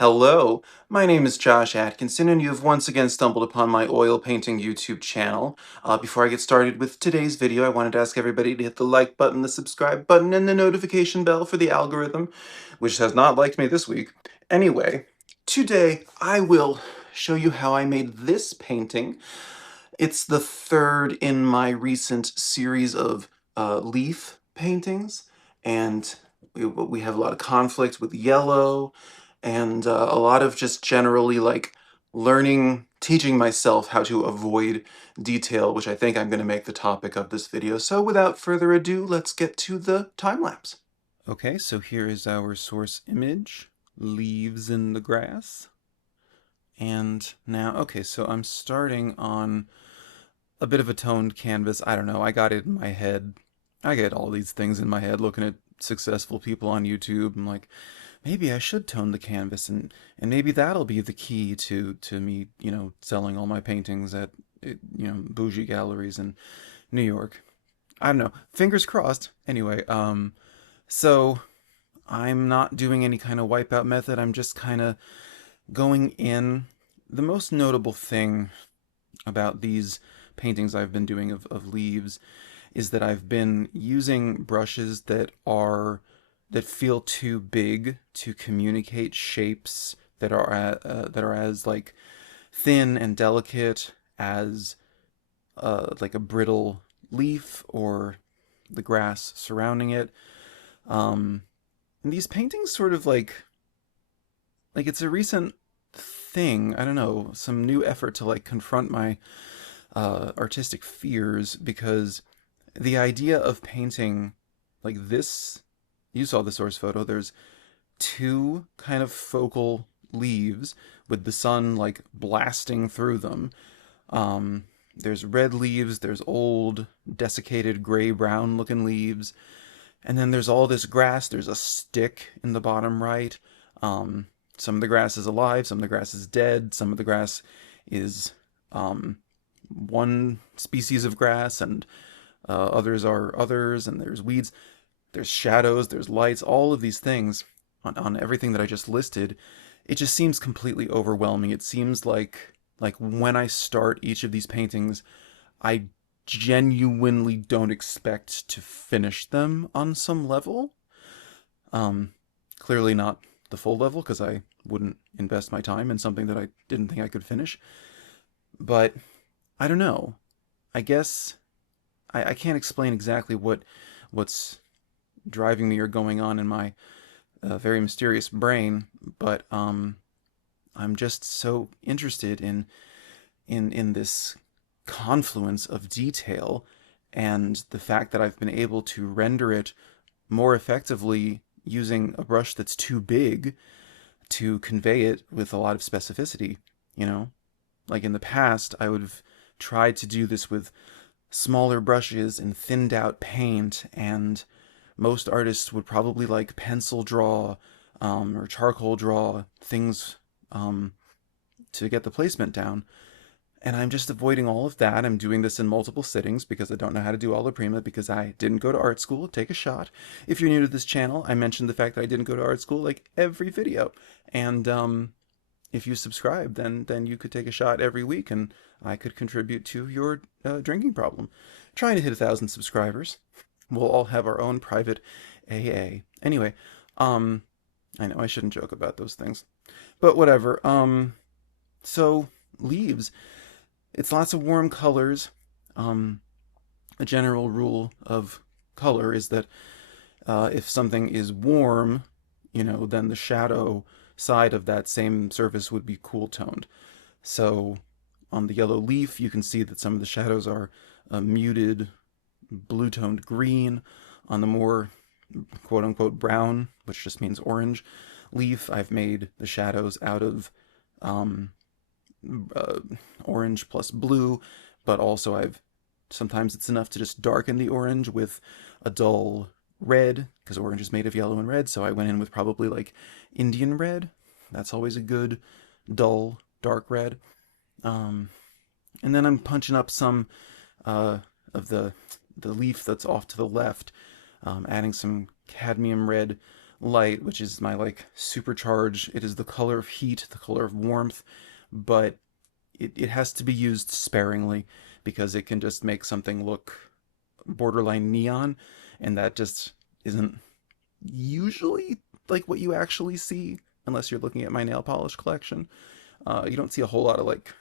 Hello, my name is Josh Atkinson, and you have once again stumbled upon my oil painting YouTube channel. Before I get started with today's video, I wanted to ask everybody to hit the like button, the subscribe button, and the notification bell for the algorithm, which has not liked me this week. Anyway, today I will show you how I made this painting. It's the third in my recent series of leaf paintings, and we have a lot of conflict with yellow, and a lot of just generally like teaching myself how to avoid detail, which I think I'm going to make the topic of this video. So without further ado, let's get to the time lapse. Okay, so here is our source image, leaves in the grass. And now, okay, so I'm starting on a bit of a toned canvas. I don't know, I got it in my head. I get all these things in my head looking at successful people on YouTube. I'm like, maybe I should tone the canvas, and maybe that'll be the key to me, selling all my paintings at bougie galleries in New York. I don't know. Fingers crossed. Anyway, so I'm not doing any kind of wipeout method. I'm just kind of going in. The most notable thing about these paintings I've been doing of leaves is that I've been using brushes that feel too big to communicate shapes that are as like thin and delicate as like a brittle leaf or the grass surrounding it. And these paintings sort of like it's a recent thing. I don't know, some new effort to like confront my artistic fears, because the idea of painting like this, you saw the source photo, there's two kind of focal leaves with the sun like blasting through them. There's red leaves, there's old desiccated gray brown looking leaves, and then there's all this grass. There's a stick in the bottom right. Some of the grass is alive, some of the grass is dead, some of the grass is one species of grass, and others are others, and there's weeds, there's shadows, there's lights, all of these things on everything that I just listed. It just seems completely overwhelming. It seems like when I start each of these paintings, I genuinely don't expect to finish them on some level. Clearly not the full level, because I wouldn't invest my time in something that I didn't think I could finish. But I don't know. I guess I can't explain exactly what's driving me or going on in my very mysterious brain, but I'm just so interested in this confluence of detail, and the fact that I've been able to render it more effectively using a brush that's too big to convey it with a lot of specificity, you know? Like in the past, I would have tried to do this with smaller brushes and thinned out paint, and most artists would probably like pencil draw or charcoal draw things to get the placement down. And I'm just avoiding all of that. I'm doing this in multiple sittings because I don't know how to do alla prima, because I didn't go to art school. Take a shot. If you're new to this channel, I mentioned the fact that I didn't go to art school like every video. And if you subscribe, then you could take a shot every week, and I could contribute to your drinking problem. Trying to hit 1,000 subscribers. We'll all have our own private AA. Anyway, I know I shouldn't joke about those things, but whatever. So leaves. It's lots of warm colors. A general rule of color is that if something is warm, then the shadow side of that same surface would be cool toned. So on the yellow leaf, you can see that some of the shadows are muted blue toned green. On the more quote unquote brown, which just means orange, leaf, I've made the shadows out of um, uh, orange plus blue, but also sometimes it's enough to just darken the orange with a dull red, because orange is made of yellow and red, so I went in with probably like Indian red. That's always a good dull dark red. Um, and then I'm punching up some of the leaf that's off to the left, adding some cadmium red light, which is my like supercharge. It is the color of heat, the color of warmth, but it has to be used sparingly because it can just make something look borderline neon, and that just isn't usually like what you actually see unless you're looking at my nail polish collection. You don't see a whole lot of like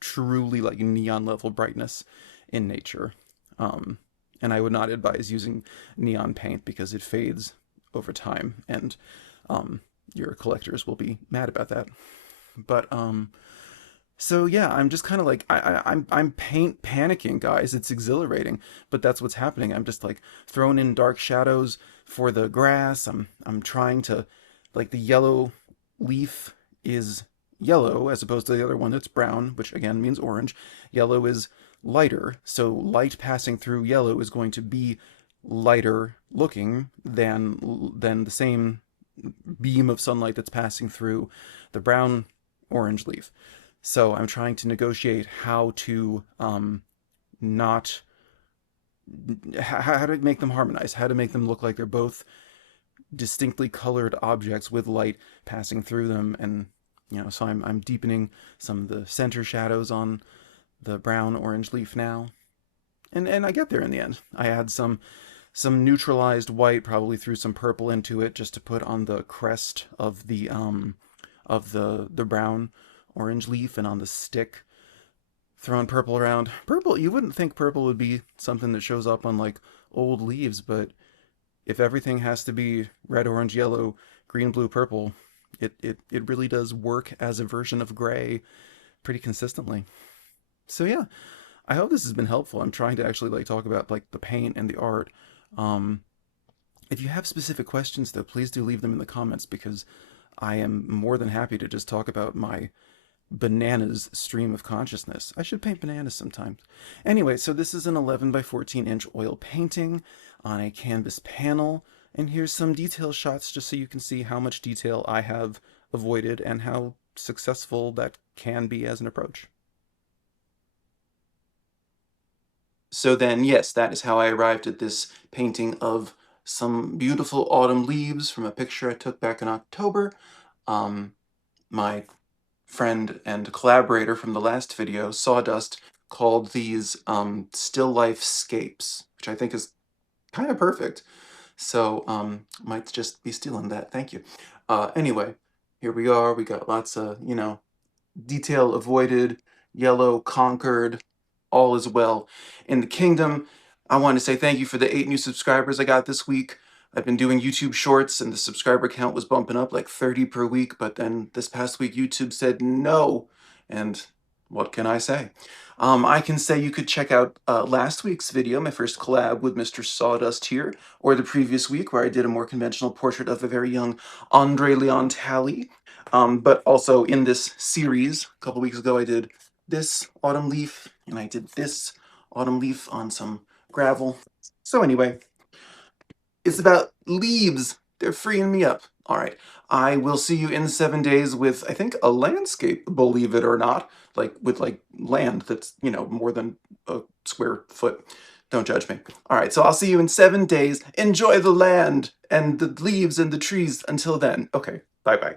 truly like neon level brightness in nature. Um, and I would not advise using neon paint because it fades over time, and um, your collectors will be mad about that. But so yeah, I'm just kind of like I'm paint panicking, guys. It's exhilarating, but that's what's happening. I'm just like throwing in dark shadows for the grass. I'm trying to like the yellow leaf is yellow as opposed to the other one that's brown, which again means orange. Yellow is lighter, so light passing through yellow is going to be lighter looking than the same beam of sunlight that's passing through the brown orange leaf. So I'm trying to negotiate how to not how to make them harmonize, how to make them look like they're both distinctly colored objects with light passing through them. And so I'm deepening some of the center shadows on the brown orange leaf now, and I get there in the end. I add some neutralized white, probably threw some purple into it just to put on the crest of the brown orange leaf, and on the stick throwing purple around. Purple, you wouldn't think purple would be something that shows up on like old leaves, but if everything has to be red, orange, yellow, green, blue, purple, it really does work as a version of gray pretty consistently. So yeah, I hope this has been helpful. I'm trying to actually like talk about like the paint and the art. Um, if you have specific questions though, please do leave them in the comments because I am more than happy to just talk about my bananas stream of consciousness. I should paint bananas sometimes. Anyway, so this is an 11 by 14 inch oil painting on a canvas panel. And here's some detail shots just so you can see how much detail I have avoided and how successful that can be as an approach. So then, yes, that is how I arrived at this painting of some beautiful autumn leaves from a picture I took back in October. My friend and collaborator from the last video, Sawdust, called these still life scapes, which I think is kind of perfect. So might just be stealing that. Thank you. Anyway, here we are. We got lots of, detail avoided, yellow conquered, all is well in the kingdom. I want to say thank you for the 8 new subscribers I got this week. I've been doing YouTube shorts and the subscriber count was bumping up like 30 per week, but then this past week YouTube said no, and what can I say? I can say you could check out last week's video, my first collab with Mr. Sawdust here, or the previous week where I did a more conventional portrait of a very young Andre Leon Talley. But also in this series, a couple weeks ago I did this autumn leaf, and I did this autumn leaf on some gravel. So anyway, it's about leaves. They're freeing me up. All right, I will see you in 7 days with, I think, a landscape, believe it or not, like with like land that's, more than a square foot. Don't judge me. All right, so I'll see you in 7 days. Enjoy the land and the leaves and the trees until then. Okay, bye-bye.